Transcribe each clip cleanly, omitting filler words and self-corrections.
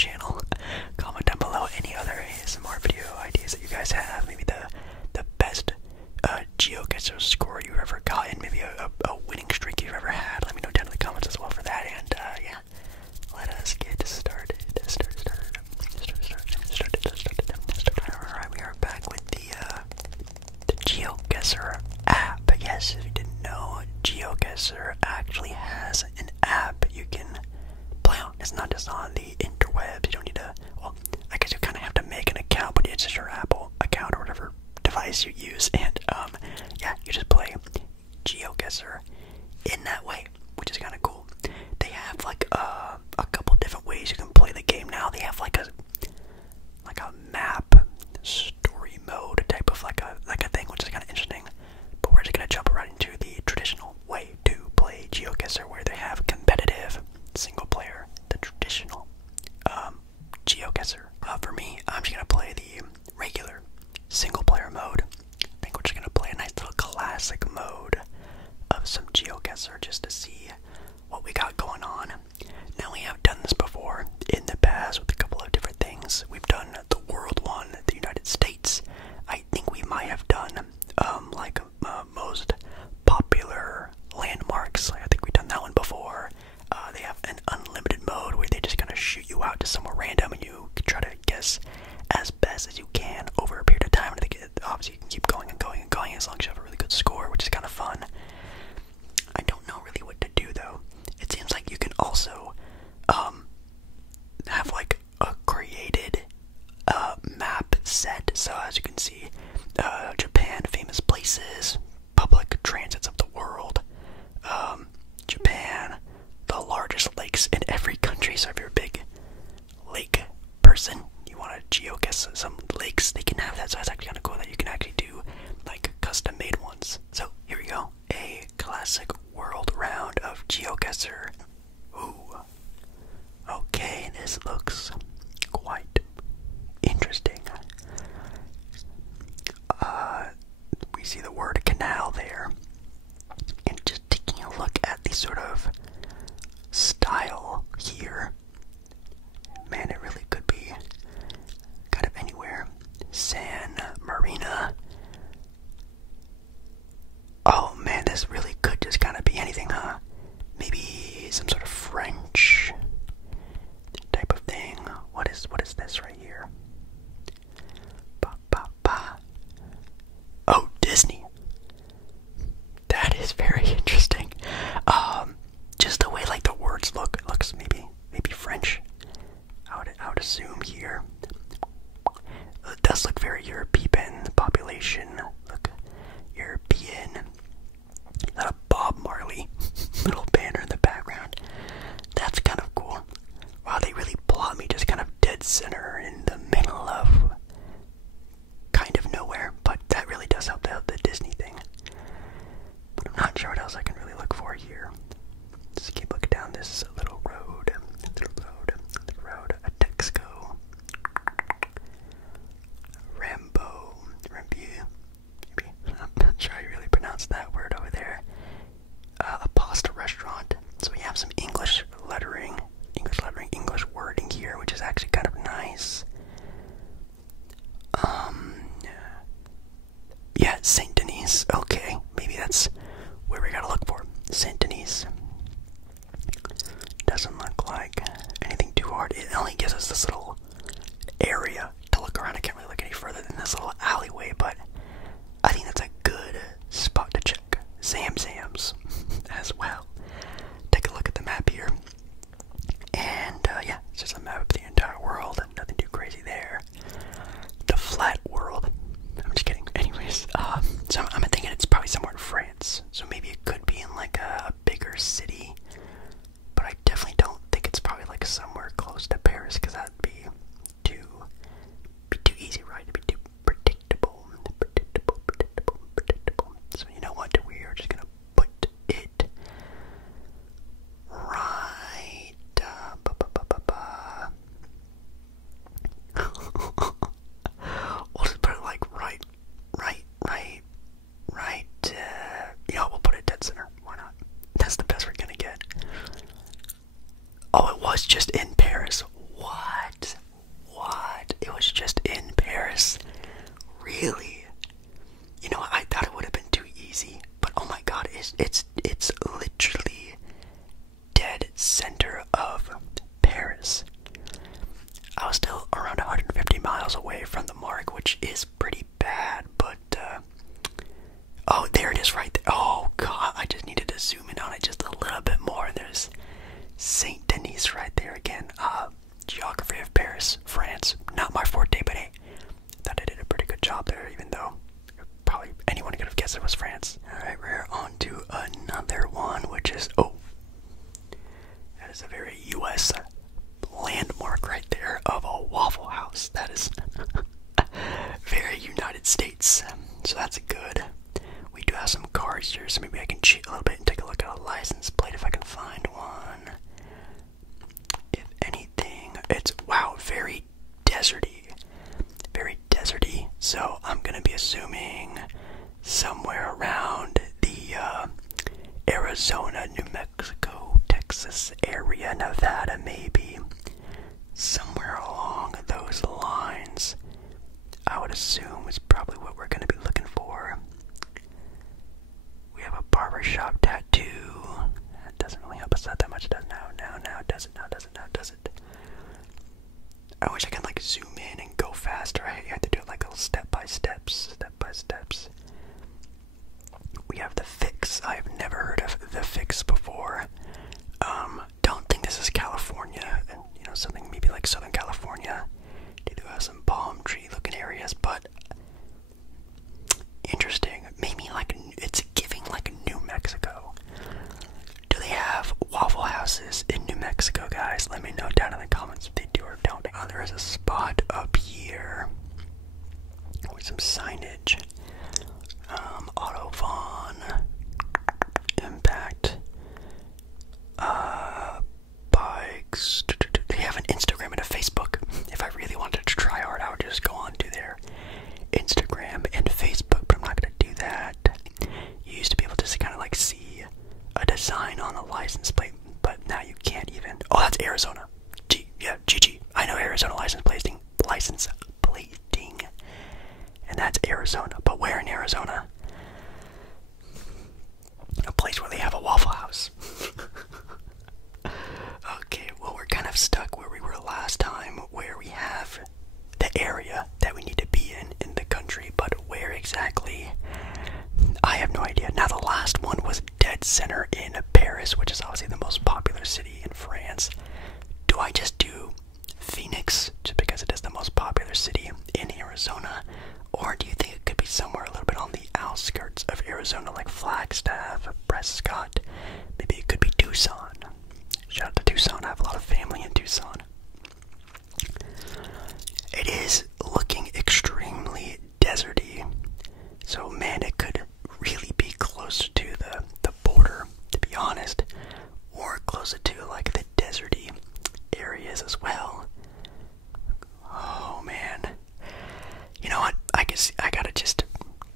channel. Comment down below any other ASMR video ideas that you guys have. Maybe the best GeoGuessr score you've ever gotten. Maybe a winning streak you've ever had. Let me know down in the comments as well for that. And yeah, let us get started. Alright, we are back with the GeoGuessr app. Yes, if you didn't know, GeoGuessr actually has an app you can play on. It's not just on the interwebs. You don't need to, well, I guess you kind of have to make an account, but it's just your Apple account or whatever device you use. And yeah, you just play GeoGuessr in that way, which is kind of cool. They have like a couple different ways you can play the game now. They have like a map story mode type of like a thing, which is kind of interesting. But we're just gonna jump right into the traditional way to play GeoGuessr, where they have competitive, single player, the traditional GeoGuessr. For me, I'm just gonna play the regular single player mode. I think we're just gonna play a nice little classic mode of some GeoGuessr just to see what we got going on. Now, we have done this before in the past with a couple of different things. We've done the world one, the United States. I think we might have done most popular landmarks. I think we've done that one before. They have an unlimited mode where they just kind of shoot you out to somewhere random and you can try to guess as best as you can over a period of time. And obviously you can keep going and going and going as long as you have a really good score, which is kind of fun. I don't know really what to do though. It seems like you can also have like a created map set. So as you can see, Japan, famous places, public transits of the world. Japan, the largest lakes in every country. So if you're a big lake person, you want to GeoGuess some lakes, they can have that. So it's actually kind of cool that you can actually do like custom made ones. So here we go, a classic world round of GeoGuessr. Ooh, okay, this looks quite interesting. We see the word canal there, and just taking a look at the sort of style here, man, it really could be kind of anywhere. San Marina. Oh man, this really could just kind of be anything, huh? Maybe some sort of French type of thing. What is this right here? Ba, ba, ba. Oh, Disney. That is very interesting. Just the way like the words look, it looks maybe French. I would assume here. It does look very European population. Look, European. That a Bob Marley little banner in the background. That's kind of cool. Wow, they really plot me just kind of dead center in the middle of kind of nowhere, but that really does help out the Disney thing. But I'm not sure what else I can really look for here. Just keep looking down this little road, a Texaco, Rambo, maybe. I'm not sure how you really pronounce that word over there. A pasta restaurant. So we have some English lettering, English wording here, which is actually kind of nice. Yeah, Saint Denis. Okay, maybe that's where we gotta look for. Saint Denis. Doesn't look like anything too hard. It only gives us this little area to look around. I can't really look any further than this little alleyway, but I think that's a good spot to check. Sam's as well. Take a look at the map here. And yeah, it's just a map of the entire world. Nothing too crazy there. The flat world. I'm just kidding. Anyways, so I'm thinking it's probably somewhere in France. So maybe it could be in like a bigger city. But I definitely don't think it's probably like somewhere close to Paris, because that'd be too easy, right? It'd be too predictable. So you know what? We are just gonna put it right. We'll just put it like right. You know, we'll put it dead center. Why not? That's the best we're gonna get. Oh, it was just in Paris. What? center of Paris. I was still around 150 miles away from the mark, which is pretty bad, but, oh, there it is right there. Oh, God, I just needed to zoom in on it just a little bit more. There's Saint Denis right there again. Geography of Paris, France. Not my forte, but hey, I thought I did a pretty good job there, even though probably anyone could have guessed it was France. Alright, we're on to another one, which is, oh, that is a very US landmark right there of a Waffle House. That is very United States, so that's good. We do have some cars here, so maybe I can cheat a little bit and take a look at a license plate if I can find one. If anything, it's, wow, very deserty. Very deserty, so I'm gonna be assuming somewhere around the Arizona, New Mexico, Texas area, Nevada maybe. Somewhere along those lines, I would assume is probably what we're gonna be looking for. We have a barbershop tattoo. That doesn't really help us out that much, does it? Now it doesn't, does it? I wish I could like zoom in and go faster. I have to do it like a step by steps. We have the Fix. I've never heard of the Fix before. Don't think this is California, and you know, something maybe like Southern California. They do have some palm tree looking areas, but interesting. Maybe like it's giving like New Mexico. Do they have Waffle Houses in New Mexico, guys? Let me know down in the comments if they do or don't. Oh, there is a spot up here with some signage. Autobahn, Impact, bikes. They have an Instagram and a Facebook. If I really wanted to try hard, I would just go on to their Instagram and Facebook, but I'm not gonna do that. You used to be able to just kind of like see a design on a license plate, but now you can't even. Oh, that's Arizona. GG. I know Arizona license plating, and that's Arizona. But where in Arizona? A place where they have a Waffle House. Okay, well, we're kind of stuck where we were last time, where we have the area that we need to be in the country, but where exactly? I have no idea. Now, the last one was dead center in Paris, which is obviously the most popular city in France. Do I just do Phoenix, just because it is the most popular city in Arizona? Or do you think it could be somewhere a little bit on the outskirts of Arizona, like Flagstaff, Prescott? Maybe it could be Tucson. Shout out to Tucson. I have a lot of family in Tucson. It is looking extremely deserty. So, man, it could really be closer to the border, to be honest. Or closer to, like, the deserty areas as well. Oh, man. You know what? I guess I gotta just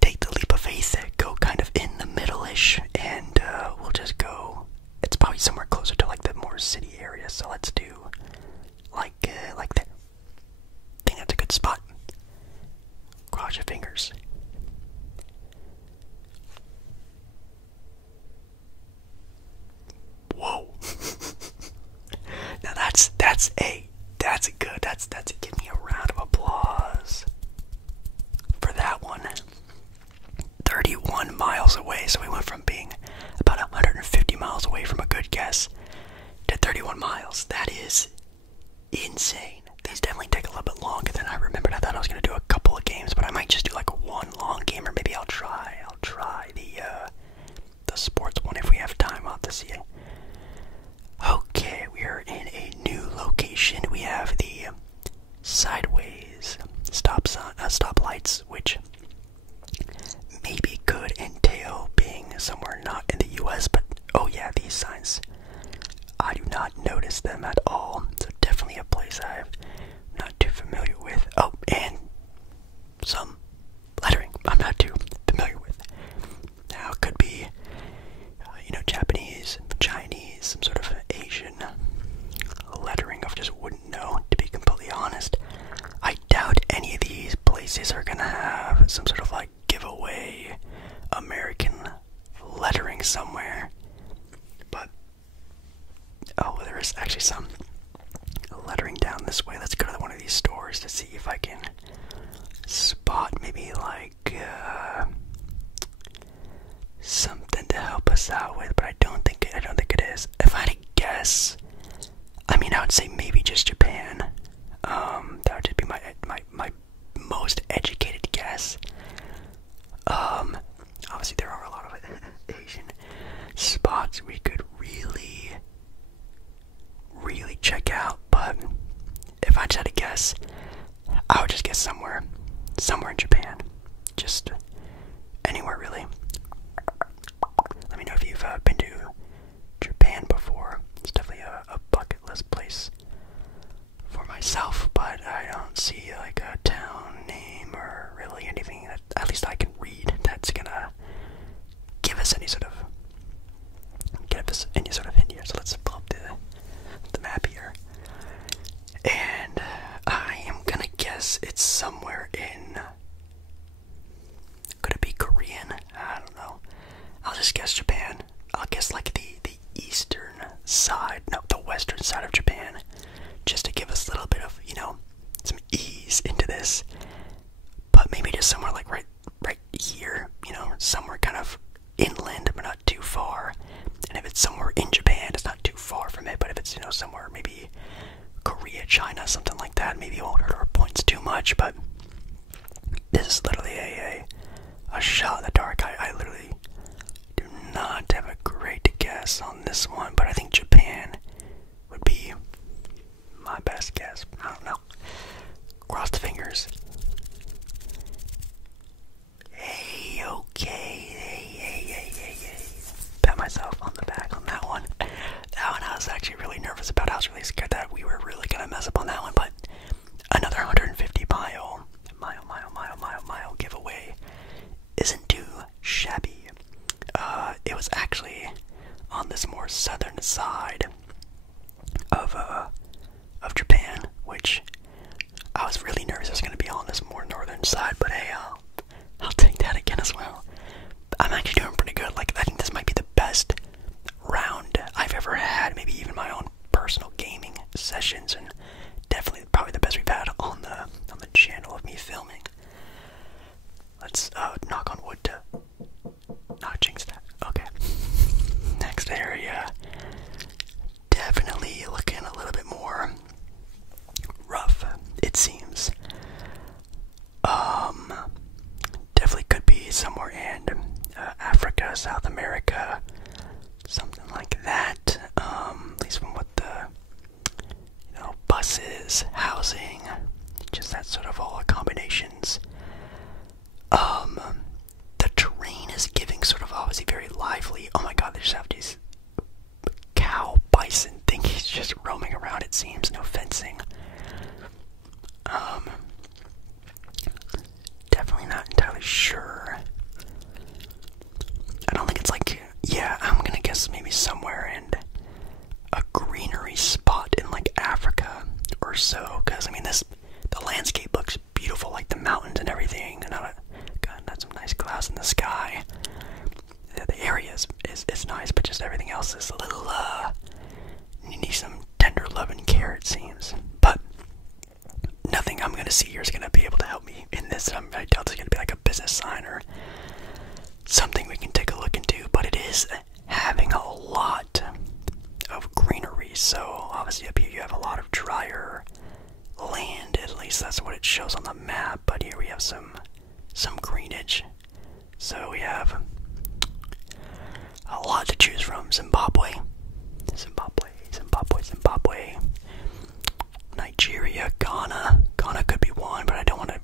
take the leap of faith, go kind of in the middle-ish, and we'll just go. It's probably somewhere closer to like the more city area, so let's do like that. I think that's a good spot. Cross your fingers. Whoa. Now that's good. That's give me a round of applause for that one. 31 miles away, so we went from being about 150 miles away from a good guess to 31 miles. That is insane. These definitely take a little bit longer than I remembered. I thought I was going to do a couple of games, but I might just do like one long game, or maybe I'll try the sports one if we have time. I'll have to see it. Okay, we are in a new location. We have the sideways stoplights, which maybe could entail being somewhere not in the US, but oh yeah, these signs, I do not notice them at all, so definitely a place I'm not too familiar with. Oh, and some lettering I'm not too familiar with. Now, it could be, Japanese, Chinese, some sort of Asian lettering. I just wouldn't know, to be completely honest. I doubt any of these places are gonna have some sort of like giveaway American lettering somewhere. But oh, there's actually some lettering down this way. Let's go to one of these stores to see if I can spot maybe like something to help us out with, but I don't think it is. If I had to guess, I mean, I would say maybe just Japan. That would just be my most educated guess. Obviously there are a lot of Asian spots we could really check out, but if I just had to guess, I would just guess somewhere in Japan. Just anywhere really. Let me know if you've been to Japan before. It's definitely a bucket list place for myself, but I don't see like a town name or really anything that at least I can read that's gonna give us any sort of hint here. So let's pull up the map here, and I am gonna guess it's somewhere in. Could it be Korean? I don't know. I'll just guess Japan. I'll guess like the eastern side, no, the western side of Japan, just to give us a little bit of, some ease into this. But maybe just somewhere like right here, somewhere kind of inland, but not too far. And if it's somewhere in Japan, it's not too far from it. But if it's, somewhere maybe Korea, China, something like that, maybe it won't hurt our points too much. But this is literally a shot in the dark. I literally do not have a great guess on this one, but I think Japan would be my best guess. I don't know. Cross the fingers. Hey, okay. Hey. Pat myself on the back on that one. That one I was actually really nervous about. I was really scared that we were really gonna mess up on that one, but another 150 mile giveaway isn't too shabby. It was actually on this more southern side of Japan, which I was really nervous it was going to be on this more northern side, but hey, I'll take that again as well. I'm actually doing pretty good. Like, I think this might be the best round I've ever had, maybe even my own personal gaming sessions, and definitely probably the best we've had on the channel of me filming. Let's knock on wood to not jinx that. Okay. Next area. Definitely looking a little bit more rough, it seems. Definitely could be somewhere in Africa, South America, something like that. At least from what the buses, housing, just that sort of all combinations. The terrain is giving sort of obviously very lively. Oh my god, they just have these cow bison thingies just roaming around, it seems. No fencing. Definitely not entirely sure. I don't think it's like, yeah, I'm gonna guess maybe somewhere in a greenery spot in like Africa or so, because I mean the landscape looks beautiful, like the mountains and everything, and got some nice clouds in the sky. The area is nice, but just everything else is a little needs some tender love and care, it seems. But nothing I'm gonna see here is gonna be able to help me in this. I doubt it's gonna be like a business sign or something we can take a look into, but it is having a lot of greenery. So obviously up here you have a lot of drier land, at least that's what it shows on the map. But here we have some greenage. So we have a lot to choose from. Zimbabwe, Nigeria, Ghana could be one, but I don't want to,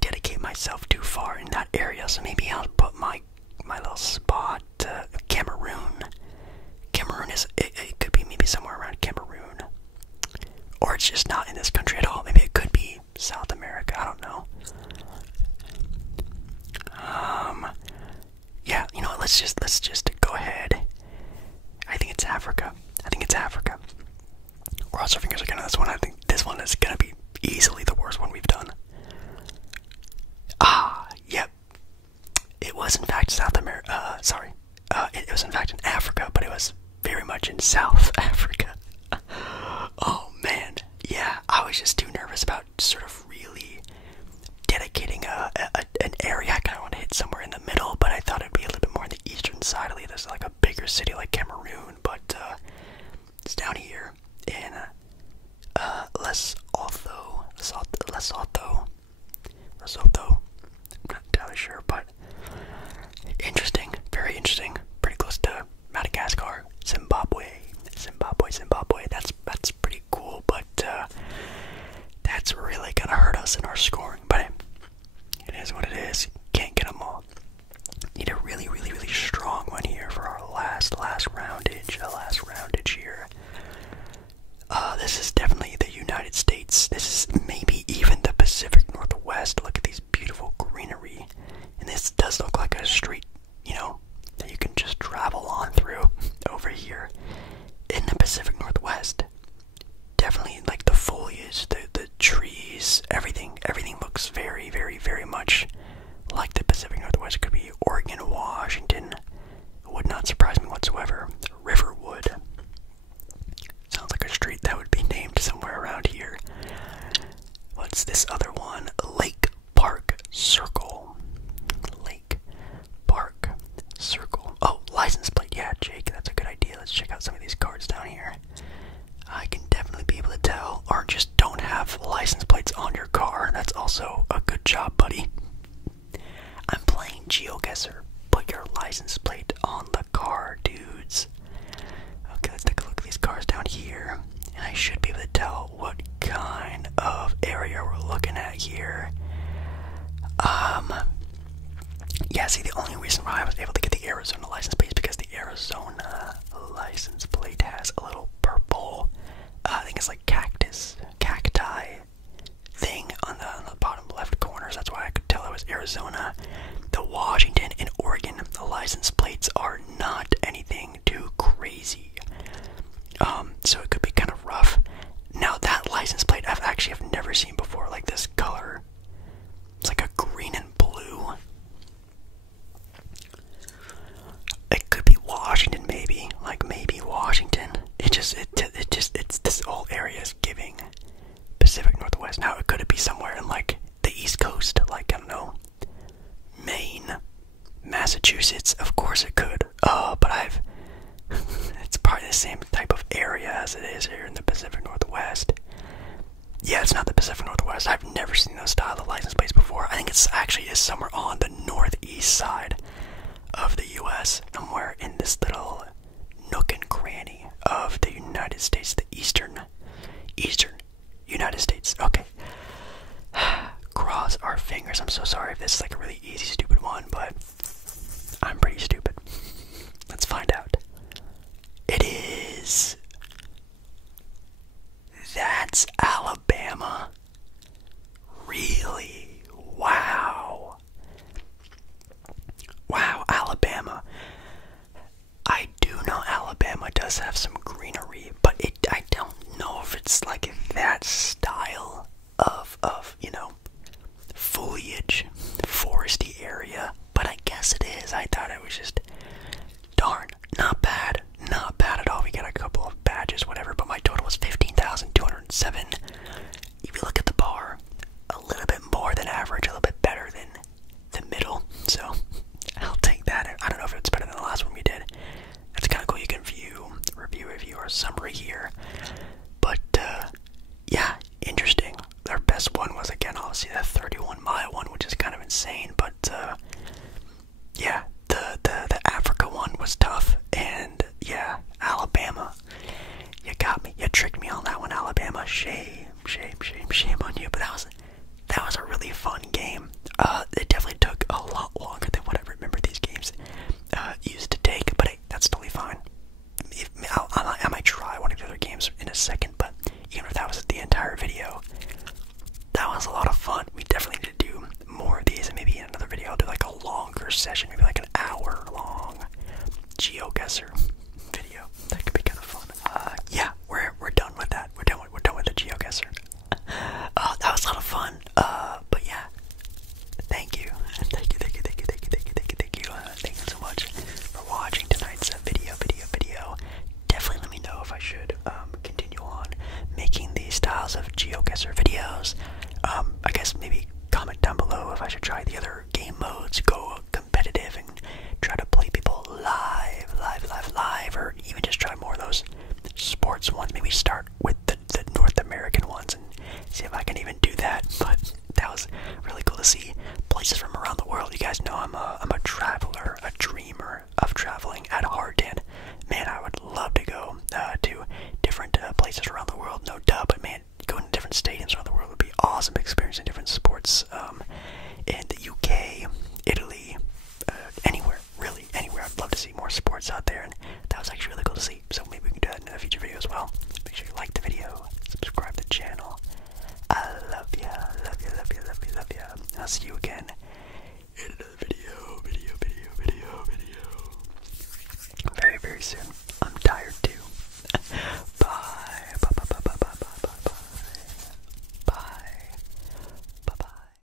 dedicate myself too far in that area. So maybe I'll put my little spot. Cameroon. Cameroon it could be maybe somewhere around Cameroon, or it's just not in this country at all. Maybe it could be South America. I don't know. Yeah, let's just go ahead. I think it's Africa. Cross our fingers again on this one. I think this one is gonna be easily the worst one we've done. Yep. It was in fact South America. It was in fact in Africa, but it was very much in South Africa. nervous about sort of really dedicating an area. I kind of want to hit somewhere in the middle, but I thought it'd be a little bit more on the eastern side. At least there's like a bigger city like Cameroon, but it's down here in Lesotho. I'm not entirely sure, but interesting, very interesting. Pretty close to Madagascar, Zimbabwe. That's pretty cool, but that's really gonna hurt us in our scoring. But it is what it is. Can't get them all. Need a really strong one here for our last roundage here. This is definitely the United States. This is maybe even the Pacific Northwest. Look at these beautiful greenery. And this does look like a street, that you can just travel on through over here in the Pacific Northwest. Definitely like the foliage, the trees, everything looks very much like the Pacific Northwest. It could be Oregon, Washington. It would not surprise me whatsoever. Riverwood. Sounds like a street that would be named somewhere around here. What's this other one? Lake Park Circle. Lake Park Circle. Oh, license plate. Yeah, Jake, that's a good idea. Let's check out some of these cards down here. I can definitely be able to tell, or just don't have license plates on your car. That's also a good job, buddy. I'm playing GeoGuessr. Put your license plate on the car, dudes. Okay, let's take a look at these cars down here, and I should be able to tell what kind of area we're looking at here. Yeah, see, the only reason why I was able to get the Arizona license plate is because the Arizona license plate has a little purple, I think it's like cacti thing on the bottom left corner, so that's why I could tell it was Arizona. The Washington and Oregon, the license plates are not anything too crazy. So it could be kind of rough. Now that license plate I've never seen before, like this color. It's like a green and blue. It could be Washington, maybe. Like maybe Washington. It's this whole area is giving Pacific Northwest. Now it could be somewhere in like the East Coast, like I don't know, Maine, Massachusetts. Of course it could. But it's probably the same type of area as it is here in the Pacific Northwest. Yeah, it's not the Pacific Northwest. I've never seen those style of license plates before. I think it's actually is somewhere on the northeast side of the U.S., somewhere in this little nook and cranny of the United States, the eastern United States. Okay. Cross our fingers. I'm so sorry if this is like a really easy, stupid one, but I'm pretty stupid. Let's find out. It is. That's Alabama. Really? Wow. Wow, Alabama. I do know Alabama does have some greenery, but I don't know if it's like that style of foliage, foresty area, but I guess it is. I thought it was just, darn, not bad at all. We got a couple of badges, whatever, but my total was 15,207. If you look at the bar, a little bit more than average, a little bit better than the middle, so I'll take that. I don't know if it's better than the last one we did. That's kind of cool. You can review our summary here, but yeah, interesting. Our best one was, again, obviously the 31-mile one, which is kind of insane, but yeah, the Africa one was tough, and yeah, Alabama, you got me, you tricked me on that one, Alabama. Shame on you. But that was a really fun game. It definitely took a lot longer than what I remember these games used to take, but hey, that's totally fine. I might try one of the other games in a second, but even if that was the entire video, that was a lot of fun. We definitely need to do more of these, and maybe in another video I'll do like a longer session, maybe like an hour-long GeoGuessr video. That could be kind of fun. Yeah, we're done with that. We're done with the GeoGuessr. That was a lot of fun. But yeah, thank you. Thank you so much for watching tonight's video. Definitely let me know if I should continue on styles of GeoGuessr videos. I guess maybe comment down below if I should try the other game modes, go competitive and try to play people live, or even just try more of those sports ones. Maybe start with the North American ones and see if I can even do that. But that was really cool to see places from around the world. You guys know I'm a traveler, a dreamer of traveling at heart, and man, I would love to go to different places around the world. No doubt, but man, going to different stadiums around the world would be awesome. Experiencing different sports in the UK, Italy, anywhere, really anywhere. I'd love to see more sports out there, and that was actually really cool to see. So maybe we can do that in a future video as well. Make sure you like the video, subscribe to the channel. I love ya, love ya, love ya, love ya, love ya. And I'll see you again in another video. Very, very soon. I'm tired